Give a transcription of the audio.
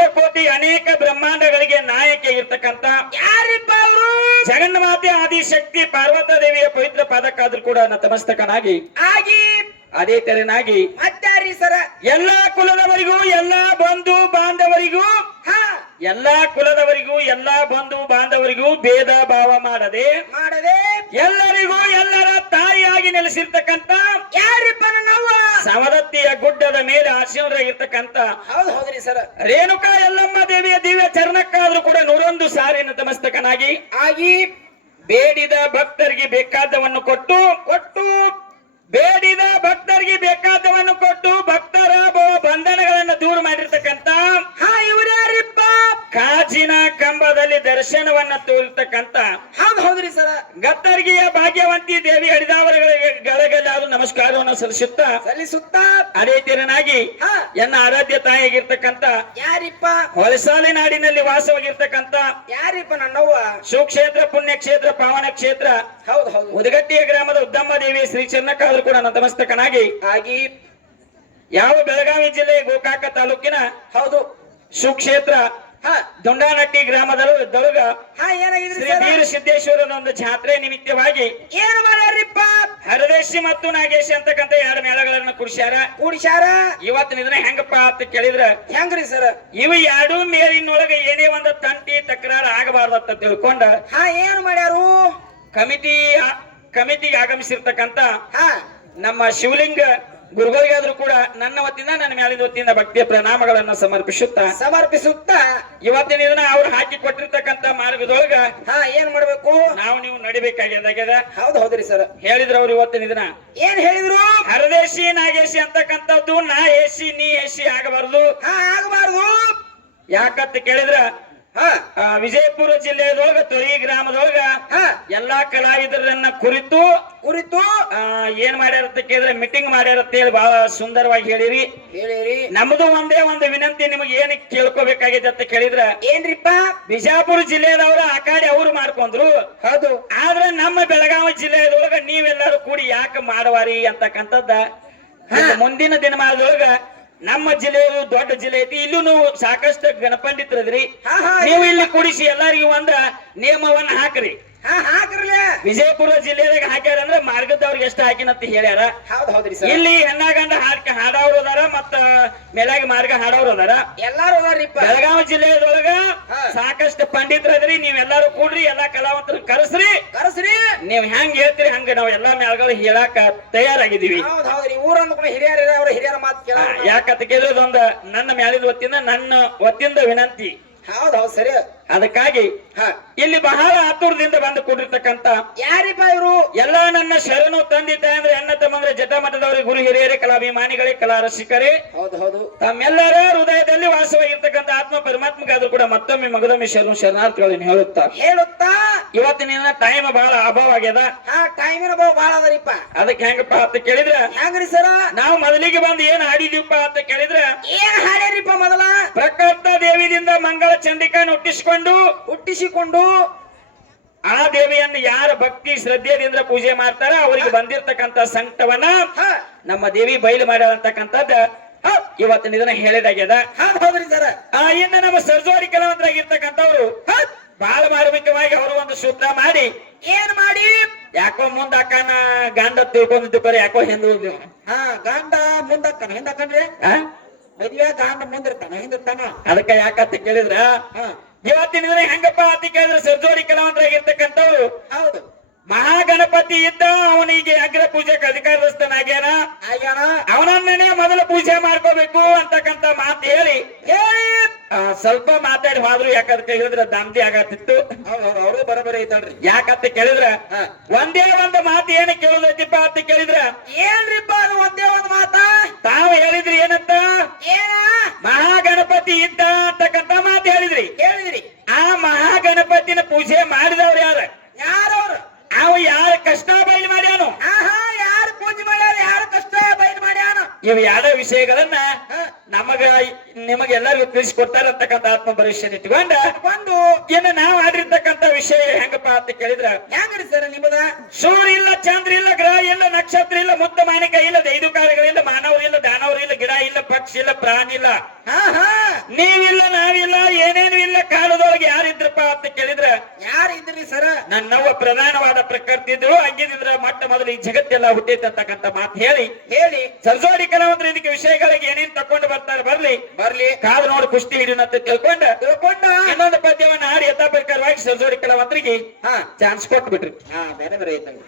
ಅಖಂಡ ಕೋಟಿ ಅನೇಕ ಬ್ರಹ್ಮಾಂಡಗಳಿಗೆ ನಾಯಕಿ ಇರ್ತಕ್ಕಂತ ಯಾರಿಪ್ಪ ಅವರು? ಜಗನ್ಮಾತೆ ಆದಿಶಕ್ತಿ ಪಾರ್ವತ ದೇವಿಯ ಪವಿತ್ರ ಪಾದಕ್ಕಾದ್ರೂ ಕೂಡ ನತಮಸ್ತಕನಾಗಿ ಆಗಿ ಅದೇ ತೆರನಾಗಿ ಮತ್ತಾರಿ ಸರ? ಎಲ್ಲಾ ಕುಲದವರಿಗೂ ಎಲ್ಲಾ ಬಂಧು ಬಾಂಧವರಿಗೂ ಹಾ ಎಲ್ಲಾ ಕುಲದವರಿಗೂ ಎಲ್ಲಾ ಬಂಧು ಬಾಂಧವರಿಗೂ ಭೇದ ಭಾವ ಮಾಡದೆ ಮಾಡದೆ ಎಲ್ಲರಿಗೂ ಎಲ್ಲರ ತಾಯಿಯಾಗಿ ನೆಲೆಸಿರ್ತಕ್ಕಂತ ಯಾರಿಪ್ಪ ನನ್ನವ್ವ? ಸವದತ್ತಿಯ ಗುಡ್ಡದ ಮೇಲೆ ಆಶೀರ್ವರಾಗಿರ್ತಕ್ಕಂತ ಹೌದು ಹೌದ್ರಿ ಸರ. ರೇಣುಕಾ ಯಲ್ಲಮ್ಮ ದೇವಿಯ ದಿವ್ಯ ಚರಣಕ್ಕಾದ್ರೂ ಕೂಡ 101 ಸಾರಿ ನತಮಸ್ತಕನಾಗಿ ಆಗಿ ಬೇಡಿದ ಭಕ್ತರಿಗೆ ಬೇಕಾದವನ್ನು ಕೊಟ್ಟು ಬೇಡಿದ ಭಕ್ತರಿಗೆ ಬೇಕಾದವನ್ನು ಕೊಟ್ಟು ಭಕ್ತರ ಬಂಧನಗಳನ್ನು ದೂರ ಮಾಡಿರ್ತಕ್ಕಂತ ಹಾ ಇವ್ರು ಯಾರಿಪ್ಪ? ಕಾಜಿನ ಕಂಬದಲ್ಲಿ ದರ್ಶನವನ್ನ ತೋರಿರ್ತಕ್ಕಂತ ಹೌದು ಹೌದ್ರಿ ಸರ. ಗತ್ತರ್ಗಿಯ ಭಾಗ್ಯವಂತಿ ದೇವಿ ಹರಿದಾವರಗಳಿಗೆಲ್ಲರೂ ನಮಸ್ಕಾರವನ್ನು ಸಲ್ಲಿಸುತ್ತ ಅದೇ ತೆರನಾಗಿ ಹಾ ಎನ್ನ ಆರಾಧ್ಯ ತಾಯಿಯಾಗಿರ್ತಕ್ಕಂತ ಯಾರಿಪ್ಪ? ಹೊಳಸಾಲೆ ನಾಡಿನಲ್ಲಿ ವಾಸವಾಗಿರ್ತಕ್ಕಂತ ಯಾರಿಪ್ಪ ನನ್ನವ್ವ? ಸುಕ್ಷೇತ್ರ ಪುಣ್ಯಕ್ಷೇತ್ರ ಪಾವನ ಕ್ಷೇತ್ರ ಹೌದು ಹೌದು. ಉದಗಟ್ಟಿಯ ಗ್ರಾಮದ ಉದ್ದಮ್ಮ ದೇವಿ ಶ್ರೀ ಚೆನ್ನಕ್ಕಾದ್ರೂ ಕೂಡ ನತಮಸ್ತಕನಾಗಿ ಆಗಿ ಯಾವ ಬೆಳಗಾವಿ ಜಿಲ್ಲೆ ಗೋಕಾಕ ತಾಲೂಕಿನ ಹೌದು ಸುಕ್ಷೇತ್ರ ಹಾ ದೊಂಡಾನಟ್ಟಿ ಗ್ರಾಮದೊಳಗ ಹಾ ಏನಾಗಿದ್ರಿ ಶ್ರೀ ಸರ? ವೀರ ಸಿದ್ದೇಶ್ವರದ ಒಂದು ಜಾತ್ರೆ ನಿಮಿತ್ತವಾಗಿ ಏನು ಮಾಡ್ಯಾರಿಪ್ಪ? ಹರದೇಶಿ ಮತ್ತು ನಾಗೇಶಿ ಅಂತಕ್ಕಂತ 2 ಮೇಳಗಳನ್ನು ಕುಡಿಸ್ಯಾರ. ಕೂಡಿಸ್ಯಾರ? ಇವತ್ತಿನ ಇದನ್ನ ಹೆಂಗಪ್ಪ ಅಂತ ಕೇಳಿದ್ರ ಹೆಂಗ್ರಿ ಸರ? ಇವು 2 ಮೇಲಿನೊಳಗೆ ಏನೇ ಒಂದು ತಂತಿ ತಕರಾರು ಆಗಬಾರ್ದಂತ ತಿಳ್ಕೊಂಡ ಹಾ ಏನು ಮಾಡ್ಯಾರು? ಕಮಿಟಿಗೆ ಆಗಮಿಸಿರ್ತಕ್ಕಂತ ಹಾ ನಮ್ಮ ಶಿವಲಿಂಗ ಗುರುಗಳಿಗಾದ್ರೂ ಕೂಡ ನನ್ನ ವತಿಯಿಂದ ನನ್ನ ಮೇಲಿನ ವತಿಯಿಂದ ಭಕ್ತಿಯ ಪ್ರಣಾಮಗಳನ್ನ ಸಮರ್ಪಿಸುತ್ತ ಇವತ್ತಿನ ಇದನ್ನ ಅವ್ರು ಹಾಕಿ ಕೊಟ್ಟಿರ್ತಕ್ಕಂತ ಮಾರ್ಗದೊಳಗ ಹಾ ಏನ್ ಮಾಡ್ಬೇಕು? ನೀವು ನಡಿಬೇಕಾಗ್ಯದ. ಹೌದು ಹೌದ್ರಿ ಸರ್. ಹೇಳಿದ್ರ ಅವ್ರು ಇವತ್ತಿನ ಇದನ್ನ ಏನ್ ಹೇಳಿದ್ರು? ಹರದೇಶಿ ನಾಗೇಶಿ ಅಂತಕ್ಕಂಥದ್ದು ನಾ ಏಸಿ ನೀ ಏಸಿ ಆಗಬಾರದು. ಹಾ ಆಗಬಾರದು. ಯಾಕಂತ ಕೇಳಿದ್ರ ವಿಜಯಪುರ ಜಿಲ್ಲೆಯದೊಳಗ ತೊರಿ ಗ್ರಾಮದೊಳಗ ಎಲ್ಲಾ ಕಲಾವಿದರನ್ನ ಕುರಿತು ಏನ್ ಮಾಡ್ಯಾರ ಅಂತ ಕೇಳಿದ್ರೆ ಮೀಟಿಂಗ್ ಮಾಡ್ಯಾರ ಅಂತ ಹೇಳಿ ಬಹಳ ಸುಂದರವಾಗಿ ಹೇಳಿರಿ. ನಮ್ದು ಒಂದೇ ಒಂದು ವಿನಂತಿ ನಿಮಗೆ ಏನ್ ಕೇಳ್ಕೋಬೇಕಾಗಿದೆ ಅಂತ ಕೇಳಿದ್ರ ಏನ್ರಿಪ್ಪ? ಬಿಜಾಪುರ ಜಿಲ್ಲೆಯದವ್ರ ಆ ಕಾಡಿ ಅವ್ರು ಮಾಡ್ಕೊಂಡ್ರು. ಹೌದು. ಆದ್ರೆ ನಮ್ಮ ಬೆಳಗಾವಿ ಜಿಲ್ಲೆಯದೊಳಗ ನೀವೆಲ್ಲರೂ ಕೂಡಿ ಯಾಕೆ ಮಾಡುವಾರಿ ಅಂತಕ್ಕಂಥದ್ದ ಮುಂದಿನ ದಿನಮಾನದೊಳಗ ನಮ್ಮ ಜಿಲ್ಲೆಯು ದೊಡ್ಡ ಜಿಲ್ಲೆ ಐತಿ. ಇಲ್ಲೂ ಸಾಕಷ್ಟು ಗಣಪಂಡಿತರದ್ರಿ. ನೀವು ಇಲ್ಲಿ ಕೂಡಿಸಿ ಎಲ್ಲರಿಗೂ ಒಂದ ನಿಯಮವನ್ನ ಹಾಕ್ರಿ. ವಿಜಯಪುರ ಜಿಲ್ಲೆದಾಗ ಹಾಕ್ಯಾರ ಅಂದ್ರೆ ಮಾರ್ಗದವ್ರಿಗೆ ಎಷ್ಟು ಹಾಕಿನಂತ ಹೇಳ್ಯಾರ. ಇಲ್ಲಿ ಹೆಣ್ಣ ಗಂಡ ಹಾಡವ್ರು ಅದಾರ ಮತ್ತ ಮೇಲಾಗಿ ಮಾರ್ಗ ಹಾಡವ್ರು ಅದಾರ. ಎಲ್ಲಾರು ಬೆಳಗಾವಿ ಜಿಲ್ಲೆಯದೊಳಗ ಸಾಕಷ್ಟು ಪಂಡಿತರದ್ರಿ. ನೀವೆಲ್ಲಾರು ಕೂಡ್ರಿ, ಎಲ್ಲಾ ಕಲಾವಂತರ ಕರೆಸ್ರಿ. ನೀವ್ ಹೆಂಗ್ ಹೇಳ್ತೀರಿ ಹಂಗ ನಾವ್ ಎಲ್ಲಾ ಮೇಳಗಳು ಹೇಳಾಕ ತಯಾರಾಗಿದ್ದೀವಿ. ಹಿರಿಯರ ಮಾತು ಯಾಕಂತ ಕೇಳಿದ್ರೆ ಅದೊಂದು ನನ್ನ ಮ್ಯಾಲಿದ ಒತ್ತಿಂದ ವಿನಂತಿ. ಹೌದೌದು ಸರಿ. ಅದಕ್ಕಾಗಿ ಇಲ್ಲಿ ಬಹಳ ಆತುರದಿಂದ ಬಂದು ಕೂಡಿರ್ತಕ್ಕಂತ ಯಾರಿಪ್ಪ ಇವರು? ಎಲ್ಲಾ ನನ್ನ ಶರಣು ತಂದಿದ್ದ ಅಂದ್ರೆ ಅಣ್ಣ ತಮ್ಮಂದ್ರೆ ಜಟ ಮಠದವರಿಗೆ ಗುರು ಹಿರಿಯರೇ ಕಲಾಭಿಮಾನಿಗಳೇ ಕಲಾ ರಸಿಕರೇ ಹೌದು ತಮ್ಮೆಲ್ಲರ ಹೃದಯದಲ್ಲಿ ವಾಸವಾಗಿರ್ತಕ್ಕಂಥ ಆತ್ಮ ಪರಮಾತ್ಮಗಾದ್ರೂ ಕೂಡ ಮತ್ತೊಮ್ಮೆ ಮಗದೊಮ್ಮೆ ಶರಣಾರ್ಥಿಗಳನ್ನು ಹೇಳುತ್ತಾ ಇವತ್ತಿನ ಟೈಮ್ ಬಹಳ ಅಭಾವ ಆಗ್ಯದ. ಟೈಮಿನ ಅಭಾವ ಬಹಳ ಅದರಿಪ್ಪ. ಅದಕ್ಕೆ ಹೆಂಗಪ್ಪ ಅಂತ ಕೇಳಿದ್ರ ಹೆಂಗ್ರಿ ಸರ? ನಾವು ಮೊದಲಿಗೆ ಬಂದು ಏನ್ ಹಾಡಿದೀವಪ್ಪ ಅಂತ ಕೇಳಿದ್ರ ಏನ್ ಹಾಡ್ಯಾರಿಪ್ಪ? ಮೊದಲ ಪ್ರಕೃತ ದೇವಿದಿಂದ ಮಂಗಳ ಚಂಡಿಕಾನ ಹುಟ್ಟಿಸಿಕೊಂಡು ಆ ದೇವಿಯನ್ನು ಯಾರ ಭಕ್ತಿ ಶ್ರದ್ಧೆಯಿಂದ ಪೂಜೆ ಮಾಡ್ತಾರ ಅವರಿಗೆ ಬಂದಿರತಕ್ಕಂತ ಸಂಕಟವನ್ನ ನಮ್ಮ ದೇವಿ ಬಯಲು ಮಾಡ್ಯಾರಂತಕ್ಕಂಥದ್ದ ಇವತ್ತಿನ ಇದನ್ನ ಹೇಳಿದಾಗ್ಯದ. ಹೌದ್ರಿ ಸರ. ಇನ್ನು ನಮ್ಮ ಸರ್ಜೋಡಿ ಕಲಾವಂತರಾಗಿರ್ತಕ್ಕಂಥವ್ರು ಬಹಳ ಮಾರ್ಮಿಕವಾಗಿ ಅವರು ಒಂದು ಶುದ್ಧ ಮಾಡಿ ಏನ್ ಮಾಡಿ ಯಾಕೋ ಮುಂದಕ್ಕನ ಗಂಡ ತಿಳ್ಕೊಂಡಿದ್ದು ಬರೀ ಯಾಕೋ ಹಿಂದೆ ಗಂಡ ಮುಂದಕ್ಕನ ಹಿಂದಕ್ಕನ್ರಿ ಮದ್ವೆ ಗಂಡ ಮುಂದಿರ್ತಾನ ಹಿಂದಿರ್ತಾನ. ಅದಕ್ಕ ಯಾಕಂತ ಕೇಳಿದ್ರ ಇವತ್ತಿನ ದಿನ ಹೆಂಗಪ್ಪ ಅಂತ ಕೇಳಿದ್ರೆ ಸರ್ಜೋಡಿ ಕಲಾವಂತರಾಗಿರ್ತಕ್ಕಂಥವ್ರು ಹೌದು ಮಹಾಗಣಪತಿ ಇದ್ದ ಅವನಿಗೆ ಅಗ್ರ ಪೂಜೆಗೆ ಅಧಿಕಾರಸ್ಥನಾಗ್ಯಾನ. ಅವನನ್ನೇ ಮೊದಲು ಪೂಜೆ ಮಾಡ್ಕೋಬೇಕು ಅಂತಕ್ಕಂತ ಮಾತು ಹೇಳಿ ಸ್ವಲ್ಪ ಮಾತಾಡಿ ಹೋದ್ರು. ಯಾಕಂತ ಕೇಳಿದ್ರ ದಾಮ್ದಿ ಆಗತ್ತಿತ್ತು. ಅವ್ರದ್ದು ಬರಬರಿ ಐತಲ್ರಿ. ಯಾಕಂತ ಕೇಳಿದ್ರ ಒಂದೇ ಒಂದು ಮಾತು ಏನ ಕೇಳೋದೈತಿಪ್ಪ ಅಂತ ಕೇಳಿದ್ರ ಏನ್ರಿಪ್ಪ ಅದು ಒಂದೇ ಒಂದು ಮಾತ? ತಾವು ಹೇಳಿದ್ರಿ ಏನಂತ? ಮಹಾಗಣಪತಿ ಇದ್ದ ಅಂತಕ್ಕಂತ ಮಾತು ಹೇಳಿದ್ರಿ. ಆ ಮಹಾಗಣಪತಿನ ಪೂಜೆ ಮಾಡಿದವ್ರು ಯಾರವ್ರು? ಅವ ಯಾರ ಕಷ್ಟ ಬಯಲು ಮಾಡ್ಯಾನು? ಯಾರು ಪೂಜೆ ಮಾಡ್ಯಾರ? ಯಾರು ಕಷ್ಟ ಬಯಲು ಮಾಡ್ಯಾನ? ಇವು ಎರಡು ವಿಷಯಗಳನ್ನ ನಿಮಗೆಲ್ಲರಿಗೂ ತಿಳಿಸಿಕೊಡ್ತಾರ ಅಂತಕ್ಕಂಥ ಆತ್ಮ ಭವಿಷ್ಯ ಇಟ್ಕೊಂಡ ಇನ್ನು ನಾವು ಆಡಿರ್ತಕ್ಕಂಥ ವಿಷಯ ಹೆಂಗಪ್ಪ ಅಂತ ಕೇಳಿದ್ರ ಹೆಂಗ್ರಿ ಸರ್ ನಿಮ್ಮದ? ಸೂರ್ಯ ಇಲ್ಲ, ಚಂದ್ರ ಇಲ್ಲ, ಗ್ರಹ ಇಲ್ಲ, ನಕ್ಷತ್ರ ಇಲ್ಲ, ಮುತ್ತ ಮಾನಿಕ ಇಲ್ಲ, ದೈದುಕಾರಗಳಿಲ್ಲ, ಮಾನವರು ಇಲ್ಲ, ದಾನವರು ಇಲ್ಲ, ಗಿಡ ಇಲ್ಲ, ಪಕ್ಷಿ ಇಲ್ಲ, ಪ್ರಾಣಿ ಇಲ್ಲ, ನೀವಿಲ್ಲ, ನಾವಿಲ್ಲ, ಅಂತ ಕೇಳಿದ್ರ ಯಾರು ಇದ್ರಿ ಸರ ನನ್ನವ್ವ ಪ್ರಧಾನವಾದ ಪ್ರಕೃತಿ ಇದ್ರು ಹಂಗಿದ್ರ ಮೊಟ್ಟ ಮೊದಲು ಈ ಜಗತ್ತೆಲ್ಲ ಹುಟ್ಟೈತೆ ಅಂತಕ್ಕಂಥ ಮಾತು ಹೇಳಿ ಹೇಳಿ ಸರ್ಜೋಡಿ ಕಲಾವಂತರು ಇದಕ್ಕೆ ವಿಷಯಗಳಿಗೆ ಏನೇನ್ ತಕೊಂಡು ಬರ್ತಾರೆ ಬರ್ಲಿ ಬರ್ಲಿ ಕಾದು ನೋಡಿ ಕುಸ್ತಿ ಹಿಡಿಯೋಣ ಅಂತ ತಿಳ್ಕೊಂಡ ತಿಳ್ಕೊಂಡ ಇನ್ನೊಂದು ಪದ್ಯವನ್ನ ಹಾಡಿ ಯಥಾ ಪ್ರಕಾರವಾಗಿ ಸರ್ಜೋಡಿ ಕಲಾವಂತರಿಗೆ ಹಾ ಚಾನ್ಸ್ ಕೊಟ್ಬಿಟ್ರಿ ಹಾ ಬೇರೆ ಬೇರೆ ಐತಂಗ